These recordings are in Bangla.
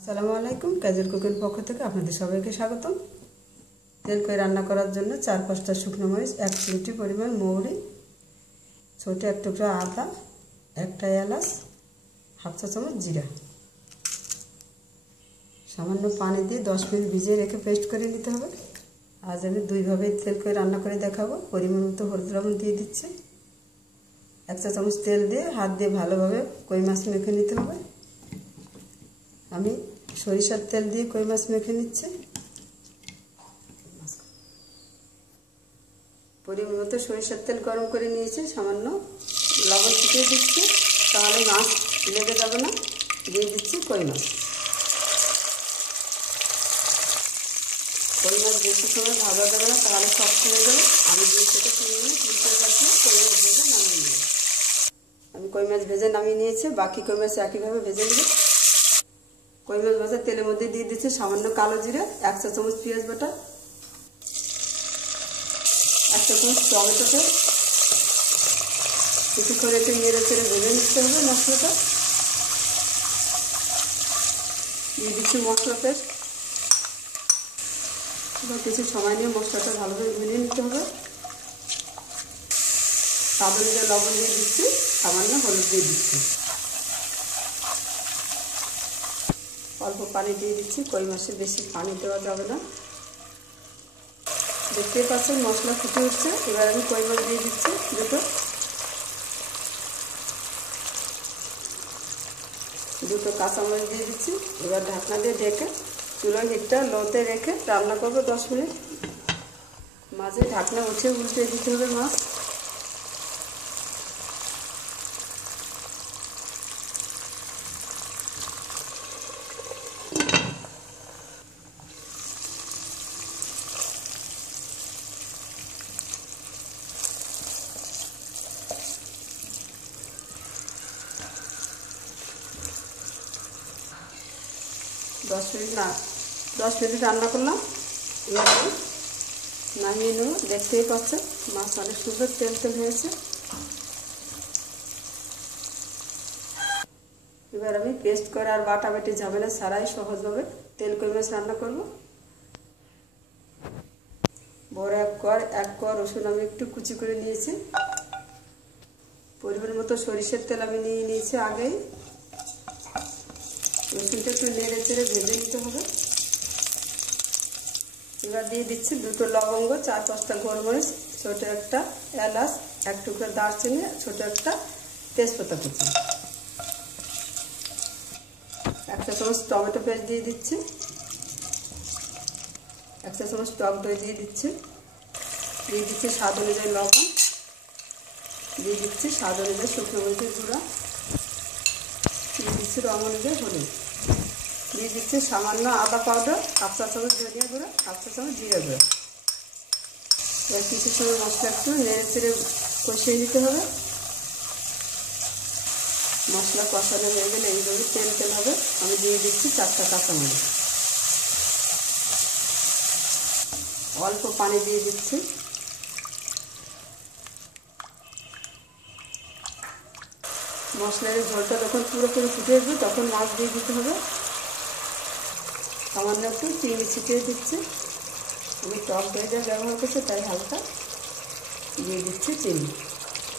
আসসালামু আলাইকুম। ক্যাজুয়াল কুকিং পক্ষ থেকে আপনাদের সবাইকে স্বাগতম। তেল কই রান্না করার জন্য 4-5টা শুকনো মরিচ, 1 চিমটি পরিমাণ মৌরি, ছোট এক টুকরা আদা, একটা এলাচ, হাফ চা চামচ জিরা, সামান্য পানি দিয়ে 10 মিনিট ভিজিয়ে রেখে পেস্ট করে নিতে হবে। আজ আমি দুইভাবে তেল কই রান্না করে দেখাবো। পরিমাণ মতো হলুদ লবণ দিয়ে দিচ্ছি। 1 চা চামচ তেল দিয়ে হাত দিয়ে ভালোভাবে কই মাছ মেখে নিতে হবে। আমি সরিষার তেল দিয়ে কই মাছ মেখে নিচ্ছি। পরিমাণ মতো সরিষার তেল গরম করে নিয়েছি, সামান্য লবণ ছিটিয়ে দিচ্ছি, তাহলে মাছ লেগে যাবে না। দিয়ে দিচ্ছি কই মাছ। কই মাছ বেশি সময় ভাজা যাবে না, তাহলে শক্ত হয়ে যাবে। আমি 2 থেকে 3 মিনিট উল্টে পাল্টে কই মাছ ভেজে নামিয়ে নেব। আমি কই মাছ ভেজে নামিয়ে নিয়েছি, বাকি কই মাছ একইভাবে ভেজে নেব। কই মাছ ভাজা তেলের মধ্যে দিয়ে দিচ্ছি সামান্য কালো জিরা, 1 চা চামচ পেঁয়াজ বাটা, 1 চা চামচ টমেটো পেস্ট। কিছুক্ষণ একটু নেড়ে চেড়ে ভেজে নিতে হবে মশলাটা। দিয়ে দিচ্ছি মশলা পেস্ট। এবার কিছু সময় নিয়ে মশলাটা ভালোভাবে ভেজে নিতে হবে। স্বাদ অনুযায়ী লবণ দিয়ে দিচ্ছি, সামান্য হলুদ দিয়ে দিচ্ছি, অল্প পানি দিয়ে দিচ্ছি। কই মাছে বেশি পানি দেওয়া যাবে না। দেখতেই পাচ্ছেন মশলা ফুটে উঠছে। এবার আমি কই মাছ দিয়ে দিচ্ছি দুটো কাঁচামরিচ দিয়ে দিচ্ছি। এবার ঢাকনা দিয়ে ঢেকে চুলার হিটটা লোতে রেখে রান্না করবো 10 মিনিট। মাঝে ঢাকনা উঠে উল্টে দিতে হবে মাছ। দশ মিনিট রান্না করলাম। এবার আমি নামিয়ে নেব। দেখতেই পাচ্ছেন মাছ অনেক সুন্দর তেল তেল হয়েছে। এবার আমি পেস্ট করে আর বাটাবাটি ঝামেলা ছাড়াই সহজভাবে তেল কই মাছ রান্না করব। বড় এক কোয়া রসুন আমি একটু কুচি করে নিয়েছি। পরিমাণ মতো সরিষার তেল আমি নিয়ে নিয়েছি আগেই। রসুনটা একটু নেড়ে চেড়ে ভেজে নিতে হবে। এবার দিয়ে দিচ্ছি 2টো লবঙ্গ, 4-5টা গোলমরিচ, ছোট একটা এলাচ, 1 টুকরা দারচিনি, ছোট একটা তেজপাতা কুচি, 1 চা চামচ টমেটো পেস্ট দিয়ে দিচ্ছি, 1 চা চামচ টক দই দিয়ে দিচ্ছি, দিয়ে দিচ্ছি স্বাদ অনুযায়ী লবণ, দিয়ে দিচ্ছি স্বাদ অনুযায়ী শুকনো মরিচের গুঁড়া, দিয়ে দিচ্ছি রং অনুযায়ী হলুদ, দিয়ে দিচ্ছি সামান্য আদা পাউডার, 1/2 চা চামচ ধনিয়া গুঁড়া, 1/2 চা চামচ জিরা গুঁড়া। এবার কিছু সময় মশলা একটু নেড়ে চেড়ে কষিয়ে নিতে হবে। মশলা কষানো হয়ে গেলে এইভাবে তেল তেল হবে। আমি দিয়ে দিচ্ছি 4টা কাঁচামরিচ, অল্প পানি দিয়ে দিচ্ছি। মশলার ঝোলটা যখন পুরোপুরি ফুটে আসবে তখন মাছ দিয়ে দিতে হবে। সামান্য একটু চিনি ছিটিয়ে দিচ্ছি। আমি টক দই যা ব্যবহার করছি তাই হালকা দিয়ে দিচ্ছি চিনি,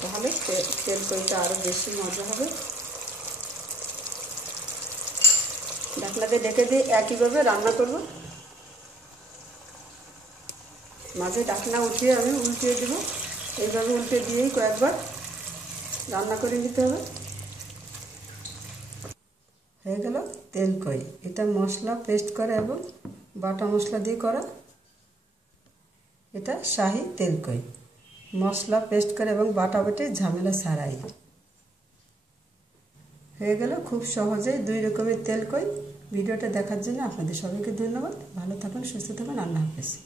তাহলে তেল কইটা আরও বেশি মজা হবে। ঢাকনাতে ঢেকে দিয়ে একইভাবে রান্না করব। মাঝে ঢাকনা উঠিয়ে আমি উল্টিয়ে দেবো। এইভাবে উল্টে দিয়েই কয়েকবার রান্না করে নিতে হবে। হয়ে গেল তেল কই। এটা মশলা পেস্ট করা এবং বাটা মশলা দিয়ে করা। এটা শাহী তেল কই, মশলা পেস্ট করে এবং বাটা বেটে ঝামেলা ছাড়াই। হয়ে গেল খুব সহজেই 2 রকমের তেল কই। ভিডিওটা দেখার জন্য আপনাদের সবাইকে ধন্যবাদ। ভালো থাকুন, সুস্থ থাকুন। আল্লাহ হাফেজ।